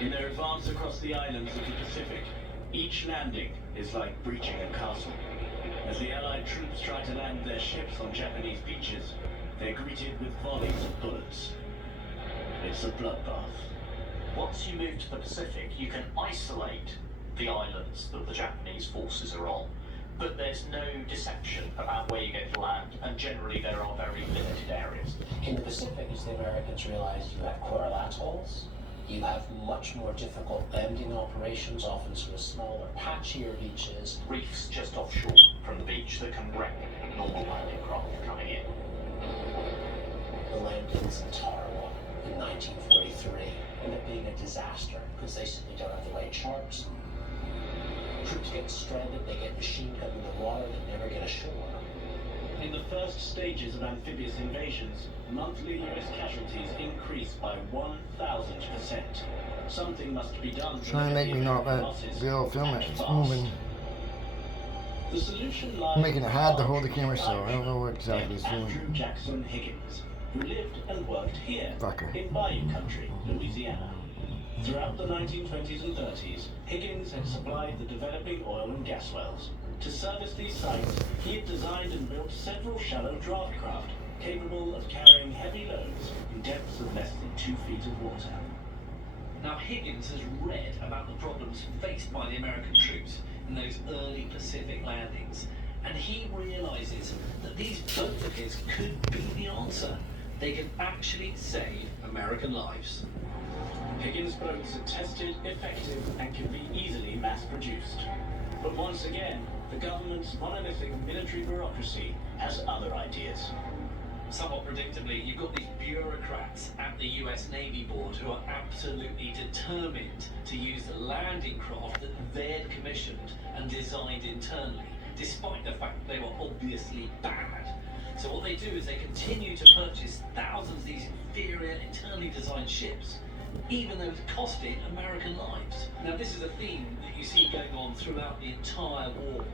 In their advance across the islands of the Pacific, each landing is like breaching a castle. As the Allied troops try to land their ships on Japanese beaches, they're greeted with volleys of bullets. It's a bloodbath. Once you move to the Pacific, you can isolate the islands that the Japanese forces are on, but there's no deception about where you get to land, and generally there are very limited areas. In the Pacific, as the Americans realized, you have coral atolls. You have much more difficult landing operations, often sort of smaller, patchier beaches. Reefs just offshore from the beach that can wreck normal landing craft coming in. The landings in Tarawa in 1943 end up being a disaster because they simply don't have the right charts. Troops get stranded, they get machine gunned in the water, they never get ashore. In the first stages of amphibious invasions, monthly US casualties increased by 1,000%. Something must be done to Trying to make me not let be able to film it. It's moving. The solution lies I'm making it hard to hold the camera, so I don't know what exactly it's doing. Andrew Jackson Higgins, who lived and worked here in Bayou Country, Louisiana. Throughout the 1920s and 30s, Higgins had supplied the developing oil and gas wells. To service these sites, he had designed and built several shallow draft craft capable of carrying heavy loads in depths of less than 2 feet of water. Now, Higgins has read about the problems faced by the American troops in those early Pacific landings, and he realizes that these boat hookers could be the answer. They can actually save American lives. Higgins' boats are tested, effective, and can be easily mass-produced. But once again, the government's monolithic military bureaucracy has other ideas. Somewhat predictably, you've got these bureaucrats at the US Navy Board who are absolutely determined to use the landing craft that they'd commissioned and designed internally, despite the fact they were obviously bad. So what they do is they continue to purchase thousands of these inferior, internally designed ships, even though it's costing American lives. Now, this is a theme that you see going on throughout the entire war.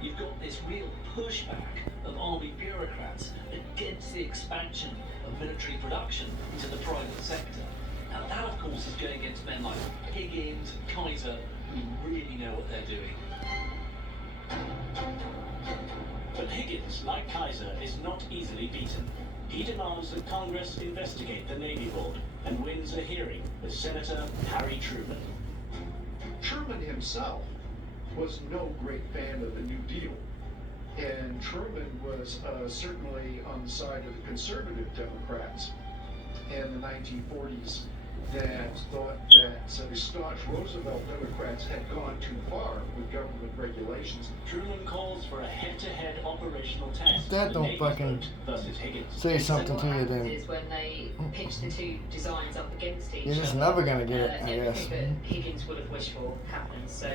You've got this real pushback of army bureaucrats against the expansion of military production into the private sector. And that, of course, is going against men like Higgins and Kaiser, who really know what they're doing. But Higgins, like Kaiser, is not easily beaten. He demands that Congress investigate the Navy Board and wins a hearing with Senator Harry Truman. Truman himself was no great fan of the New Deal, and Truman was certainly on the side of the conservative Democrats in the 1940s that thought that the staunch Roosevelt Democrats had gone too far with government regulations. Truman calls for a head-to-head operational test. That don't fucking say something to you then. Is when they pitch the two designs up against each You're just other, never gonna get it, I guess. everything that Higgins would have wished for happens. So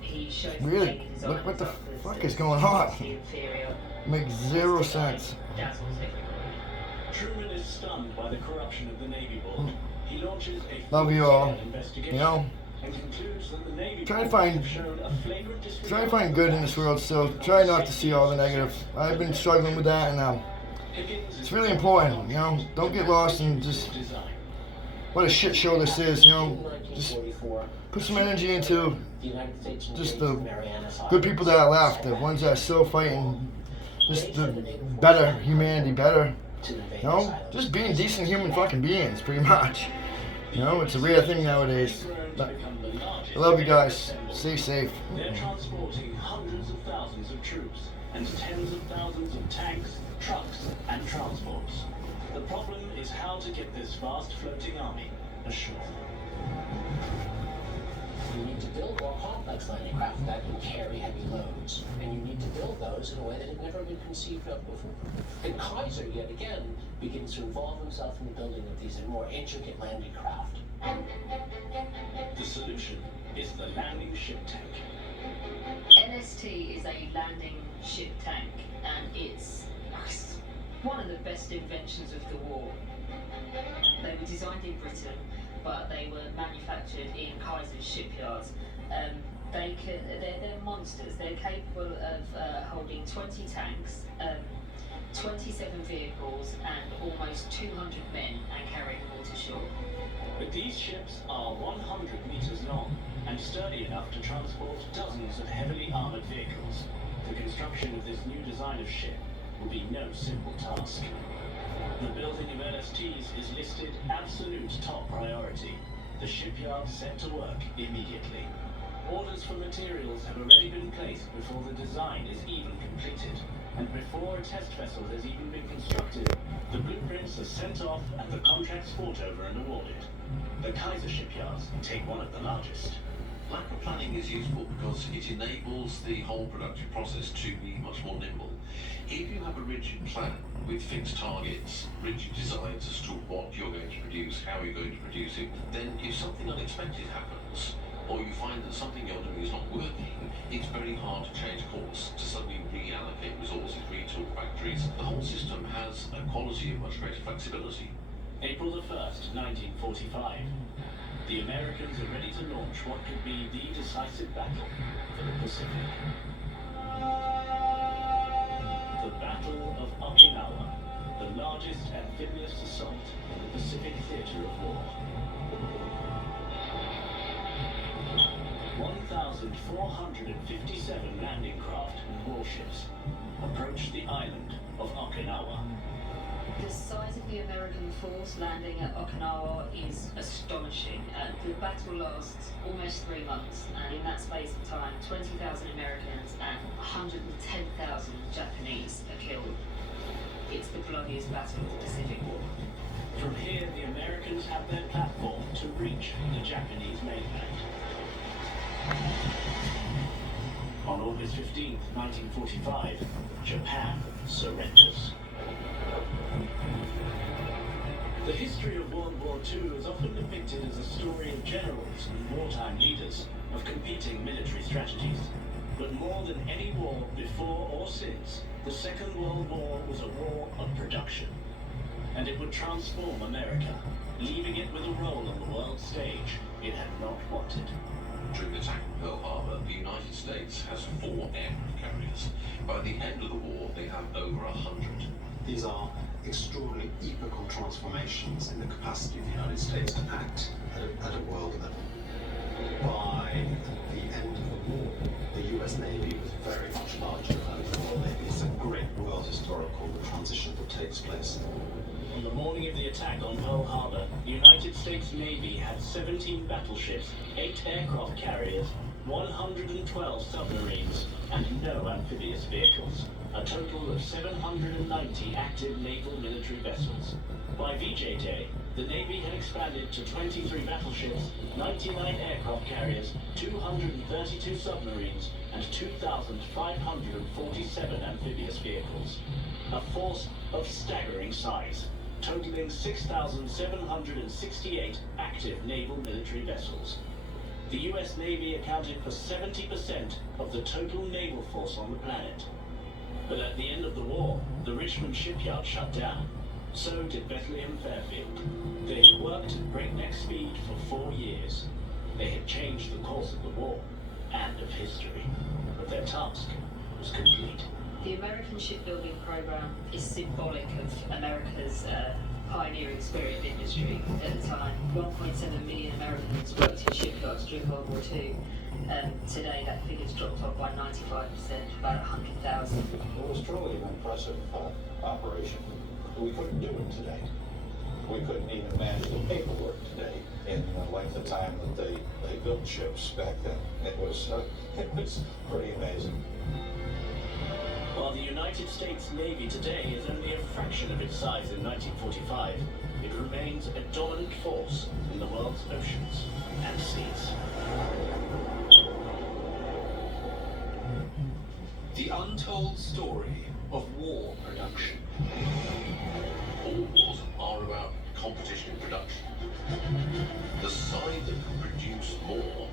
he shows Really? the Navy designs What the up as fuck is going on? the inferior. Makes zero sense. Dazzles everyone. Truman is stunned by the corruption of the Navy Board. He launches a Love you all. investigation You know, and concludes that the Navy try to Board find have shown a flagrant disregard try to find good in this world still. Try not to see all the negative. I've been struggling with that, and it's really important, you know. Don't get lost in just what a shit show this is, you know. Just put some energy into just the good people that are left, the ones that are still fighting, just the better humanity, better, you know, just being decent human fucking beings, pretty much. You know, it's a rare thing nowadays. But I love you guys. Stay safe. They're transporting hundreds of thousands of troops and tens of thousands of tanks, trucks, and transports. The problem is how to get this vast floating army ashore. You need to build more complex landing craft that can carry heavy loads, and you need to build those in a way that had never been conceived of before. And Kaiser, yet again, begins to involve himself in the building of these more intricate landing craft. The solution is the landing ship tank. NST is a landing ship tank, and it's one of the best inventions of the war. They were designed in Britain, but they were manufactured in Kaiser's shipyards. They're monsters. They're capable of holding 20 tanks, 27 vehicles and almost 200 men and carrying water shore. But these ships are 100 meters long and sturdy enough to transport dozens of heavily armored vehicles. The construction of this new design of ship will be no simple task. The building of LSTs is listed absolute top priority. The shipyard set to work immediately. Orders for materials have already been placed before the design is even completed. And before a test vessel has even been constructed, the blueprints are sent off and the contracts fought over and awarded. The Kaiser shipyards take one of the largest. Lack of planning is useful because it enables the whole production process to be much more nimble. If you have a rigid plan with fixed targets, rigid designs as to what you're going to produce, how you're going to produce it, then if something unexpected happens, or you find that something you're doing is not working, it's very hard to change course, to suddenly reallocate resources, retool factories. The whole system has a quality of much greater flexibility. April the 1st, 1945. The Americans are ready to launch what could be the decisive battle for the Pacific. The Battle of Okinawa, the largest amphibious assault in the Pacific theater of war. 1,457 landing craft and warships approached the island of Okinawa. The size of the American force landing at Okinawa is astonishing. The battle lasts almost 3 months, and in that space of time, 20,000 Americans and 110,000 Japanese are killed. It's the bloodiest battle of the Pacific War. From here, the Americans have their platform to reach the Japanese mainland. On August 15, 1945, Japan surrenders. The history of World War II is often depicted as a story of generals and wartime leaders, of competing military strategies. But more than any war before or since, the Second World War was a war of production. And it would transform America, leaving it with a role on the world stage it had not wanted. During the attack on Pearl Harbor, the United States has 4 aircraft carriers. By the end of the war, they have over 100. These are extraordinary epochal transformations in the capacity of the United States to act at a world level. By the end of the war, the US Navy was very much larger than the Royal Navy. It's a great world historical transition that takes place. On the morning of the attack on Pearl Harbor, the United States Navy had 17 battleships, 8 aircraft carriers, 112 submarines, and no amphibious vehicles. A total of 790 active naval military vessels. By VJ Day, the Navy had expanded to 23 battleships, 99 aircraft carriers, 232 submarines, and 2,547 amphibious vehicles. A force of staggering size, totaling 6,768 active naval military vessels. The US Navy accounted for 70% of the total naval force on the planet. But at the end of the war, the Richmond shipyard shut down. So did Bethlehem Fairfield. They had worked at breakneck speed for 4 years. They had changed the course of the war and of history. But their task was complete. The American shipbuilding program is symbolic of America's pioneering spirit of industry. At the time, 1.7 million Americans worked in shipyards during World War II. Today, that figure's dropped off by 95%, about 100,000. It was truly an impressive operation. We couldn't do it today. We couldn't even manage the paperwork today in the length of time that they built ships back then. It was pretty amazing. While the United States Navy today is only a fraction of its size in 1945, it remains a dominant force in the world's oceans and seas. The untold story of war production. All wars are about competition in production. The side that can produce more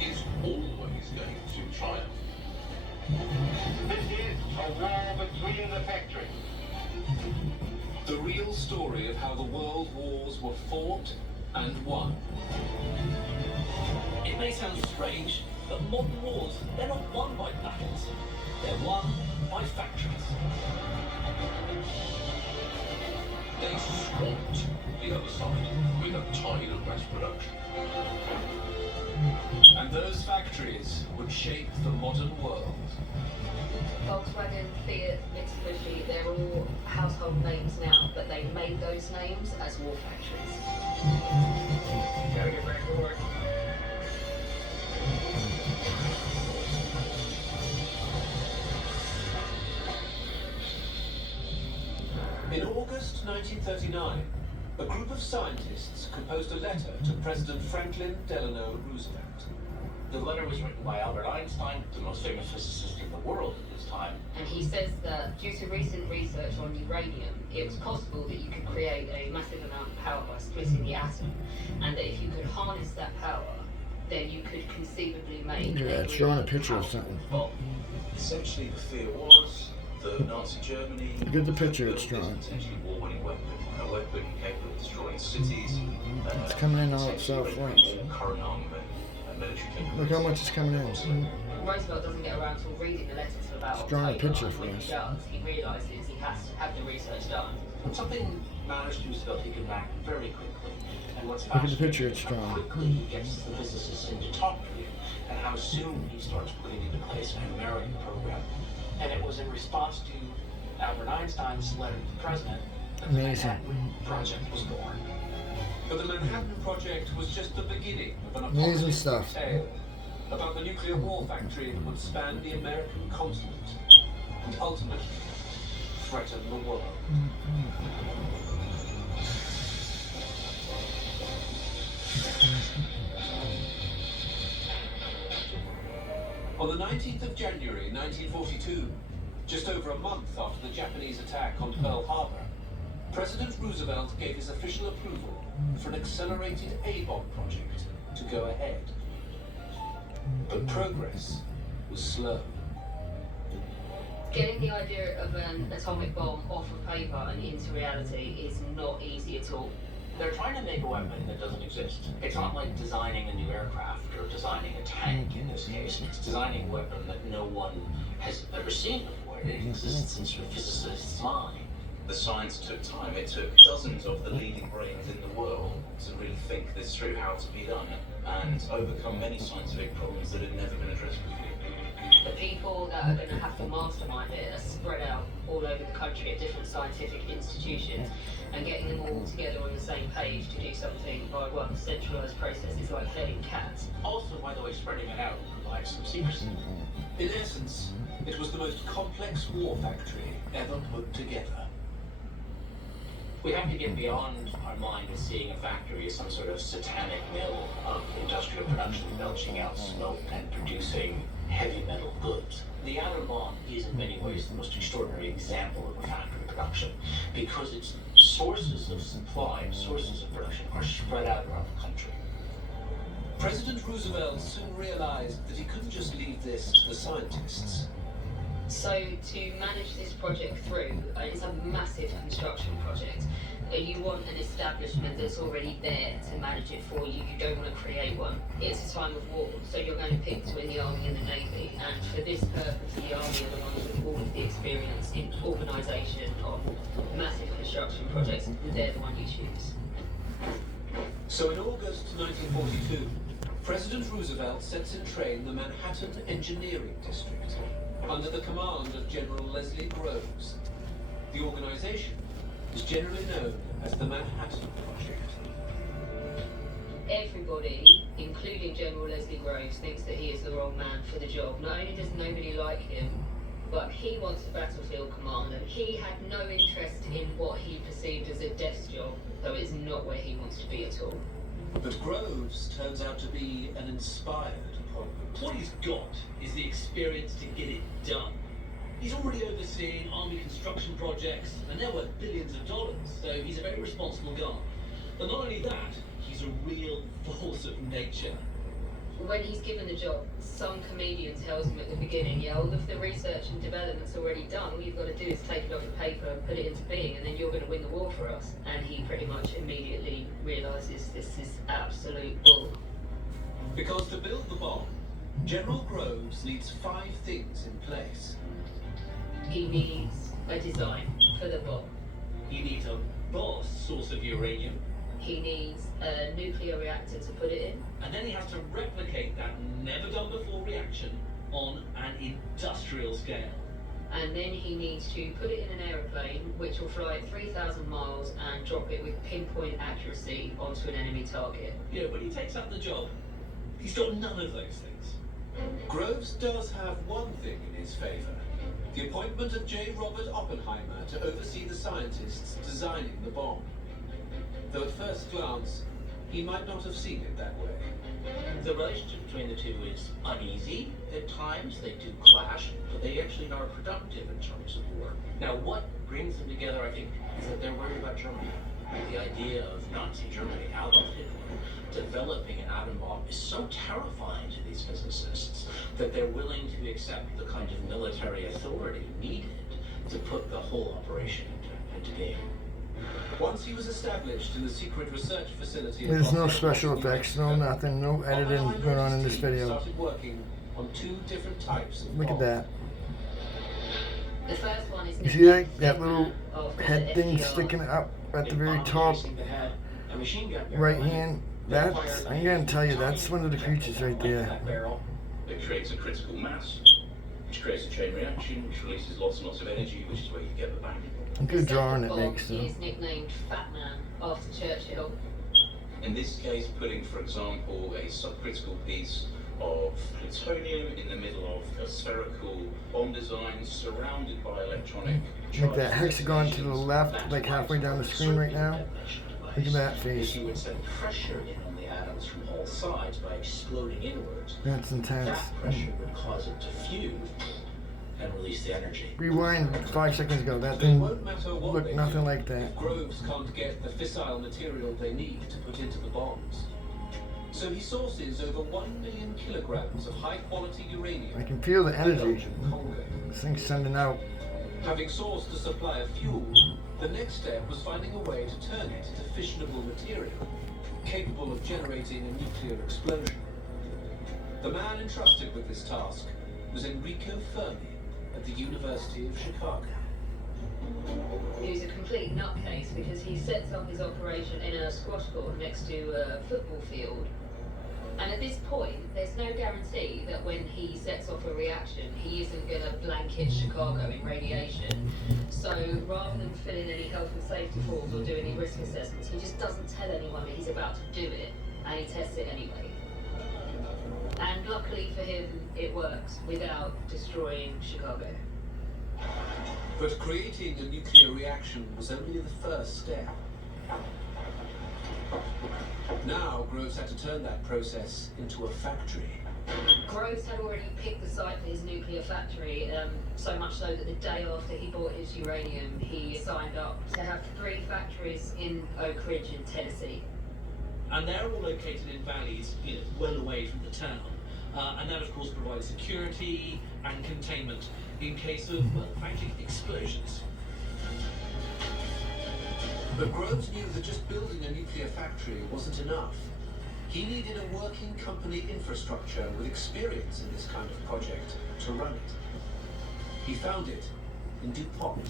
is always going to triumph. This is a war between the factories. The real story of how the world wars were fought and won. It may sound strange, but modern wars, they're not won by battles. They're won by factories. They swamped the other side with a tide of mass production. And those factories would shape the modern world. Volkswagen, Fiat, Mitsubishi, they're all household names now, but they made those names as war factories. Gotta get back to work. In August 1939, a group of scientists composed a letter to President Franklin Delano Roosevelt. The letter was written by Albert Einstein, the most famous physicist in the world at this time. And he says that due to recent research on uranium, it was possible that you could create a massive amount of power by splitting the atom, and that if you could harness that power, then you could conceivably make it's showing a picture of something. Well, essentially the fear was that Nazi Germany Look at the picture it's drawing. potentially war-winning weapon, a weapon capable of destroying cities. It's coming in all itself, potentially right? more current armament and military capabilities. Look how much is coming in. Roosevelt doesn't get around to reading the letter till about It's drawing a October, picture and for when us. he does, he realises he has to have the research done. Something matters to Roosevelt, he can act very quickly. And what's Look at the picture it's how drawing. quickly he gets the physicists in to talk to him, and how soon he starts putting into place an American program. And it was in response to Albert Einstein's letter to the president that the Amazing. Manhattan Project was born. But the Manhattan Project was just the beginning of an Amazing apocalyptic stuff. tale about the nuclear war factory that would span the American continent and ultimately threaten the world. On the 19th of January 1942, just over a month after the Japanese attack on Pearl Harbor, President Roosevelt gave his official approval for an accelerated A-bomb project to go ahead. But progress was slow. Getting the idea of an atomic bomb off of paper and into reality is not easy at all. They're trying to make a weapon that doesn't exist. It's not like designing a new aircraft or designing a tank in this case. It's designing a weapon that no one has ever seen before. It exists in sort of physicists' mind. The science took time. It took dozens of the leading brains in the world to really think this through, how to be done, and overcome many scientific problems that had never been addressed before. The people that are going to have to mastermind it are spread out all over the country at different scientific institutions, and getting them all together on the same page to do something by one centralised process is like herding cats. Also, by the way, spreading it out provides some secrecy. In essence, it was the most complex war factory ever put together. We have to get beyond our mind of seeing a factory as some sort of satanic mill of industrial production belching out smoke and producing heavy metal goods. The atom bomb is in many ways the most extraordinary example of a factory production because its sources of supply, sources of production are spread out around the country. President Roosevelt soon realized that he couldn't just leave this to the scientists. So to manage this project through, it's a massive construction project. You want an establishment that's already there to manage it for you. You don't want to create one. It's a time of war, so you're going to pick between the Army and the Navy. And for this purpose, the Army are the ones with all of the experience in organisation of massive construction projects. They're the one you choose. So in August 1942, President Roosevelt sets in train the Manhattan Engineering District under the command of General Leslie Groves. The organization is generally known as the Manhattan Project. Everybody, including General Leslie Groves, thinks that he is the wrong man for the job. Not only does nobody like him, but he wants a battlefield command, and he had no interest in what he perceived as a desk job, though it's not where he wants to be at all. But Groves turns out to be an inspired appointment. What he's got is the experience to get it done. He's already overseen army construction projects, and they're worth billions of dollars, so he's a very responsible guy. But not only that, he's a real force of nature. When he's given the job, some comedian tells him at the beginning, yeah, all of the research and development's already done. All you've got to do is take it off the paper and put it into being, and then you're going to win the war for us. And he pretty much immediately realises this is absolute bull. Because to build the bomb, General Groves needs 5 things in place. He needs a design. for the bomb. He needs a boss source of uranium, He needs a nuclear reactor to put it in. and then he has to replicate that never-done-before reaction on an industrial scale. And then he needs to put it in an aeroplane, which will fly at 3,000 miles and drop it with pinpoint accuracy onto an enemy target. You know, when he takes up the job, he's got none of those things. Groves does have one thing in his favour. The appointment of J. Robert Oppenheimer to oversee the scientists designing the bomb. Though at first glance, he might not have seen it that way. The relationship between the two is uneasy at times. They do clash, but they actually are productive in terms of war. Now, what brings them together, I think, is that they're worried about Germany. The idea of Nazi Germany, Adolf Hitler, developing an atom bomb is so terrifying to these physicists that they're willing to accept the kind of military authority needed to put the whole operation into being. Once he was established in the secret research facility, There's no special effects, no nothing, no editing going on in this video. started working on 2 different types of Look at bomb. that. The first one is You see that little head thing sticking up at the very top right hand? That's, I'm gonna tell you, that's one of the creatures right there. It creates a critical mass, which creates a chain reaction, which releases lots and lots of energy, which is where you get the bang. Good drawing it bomb makes, though. is nicknamed Fat Man after Churchill. In this case, putting, for example, a subcritical piece of plutonium in the middle of a spherical bomb design surrounded by electronic Make that hexagon to the left, like halfway down the screen right now. Look at that face. You would send pressure in on the atoms from all sides by exploding inwards. That's intense. That pressure would cause it to fuse and release the energy. Rewind 5 seconds ago. That thing looked nothing like that. Groves can't get the fissile material they need to put into the bombs. So he sources over 1 million kilograms of high-quality uranium. I can feel the energy. from Congo. This thing's sending out. Having sourced a supply of fuel, the next step was finding a way to turn it into fissionable material, capable of generating a nuclear explosion. The man entrusted with this task was Enrico Fermi at the University of Chicago. He was a complete nutcase because he sets up his operation in a squash court next to a football field. And at this point, there's no guarantee that when he sets off a reaction, he isn't going to blanket Chicago in radiation. So rather than fill in any health and safety forms or do any risk assessments, he just doesn't tell anyone that he's about to do it, and he tests it anyway. And luckily for him, it works without destroying Chicago. But creating a nuclear reaction was only the first step. Now Groves had to turn that process into a factory. Groves had already picked the site for his nuclear factory, so much so that the day after he bought his uranium, he signed up to have 3 factories in Oak Ridge in Tennessee. And they're all located in valleys, you know, well away from the town. And that, of course, provides security and containment in case of, well, frankly, explosions. But Groves knew that just building a nuclear factory wasn't enough. He needed a working company infrastructure with experience in this kind of project to run it. He found it in DuPont.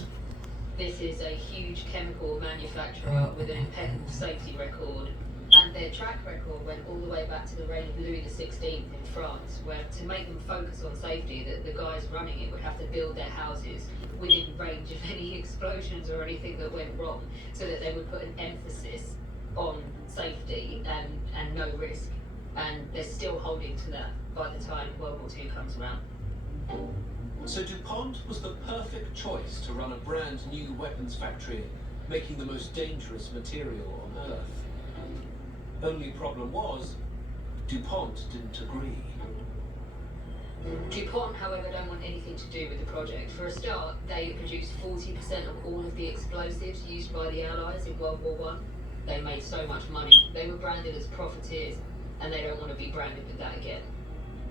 This is a huge chemical manufacturer with an impeccable safety record, and their track record went all the way back to the reign of Louis XVI in France, where to make them focus on safety, the guys running it would have to build their houses within range of any explosions or anything that went wrong, so that they would put an emphasis on safety and no risk. And they're still holding to that by the time World War II comes around. So DuPont was the perfect choice to run a brand new weapons factory, making the most dangerous material on Earth. Only problem was, DuPont didn't agree. DuPont, however, don't want anything to do with the project. For a start, they produced 40% of all of the explosives used by the Allies in World War I. They made so much money. They were branded as profiteers, and they don't want to be branded with that again.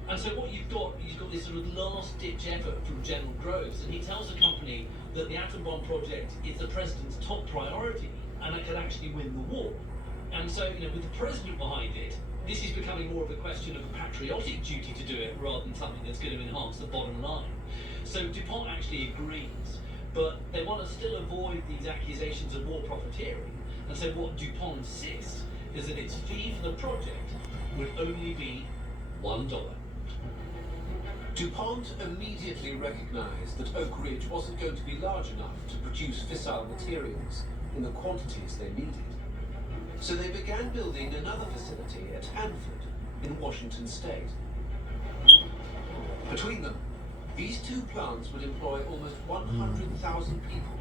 And so what you've got this sort of last-ditch effort from General Groves, and he tells the company that the atom bomb project is the president's top priority, and it could actually win the war. And so, you know, with the president behind it, this is becoming more of a question of a patriotic duty to do it rather than something that's going to enhance the bottom line. So DuPont actually agrees, But they want to still avoid these accusations of war profiteering, and so what DuPont insists is that its fee for the project would only be $1. DuPont immediately recognized that Oak Ridge wasn't going to be large enough to produce fissile materials in the quantities they needed. So they began building another facility at Hanford in Washington state. Between them, these two plants would employ almost 100,000 people,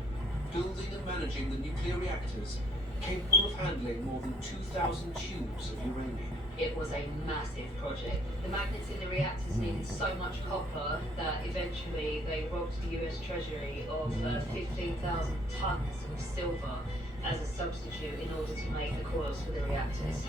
building and managing the nuclear reactors capable of handling more than 2,000 tubes of uranium. It was a massive project. The magnets in the reactors needed so much copper that eventually they robbed the US Treasury of 15,000 tons of silver as a substitute in order to make the coils for the reactors.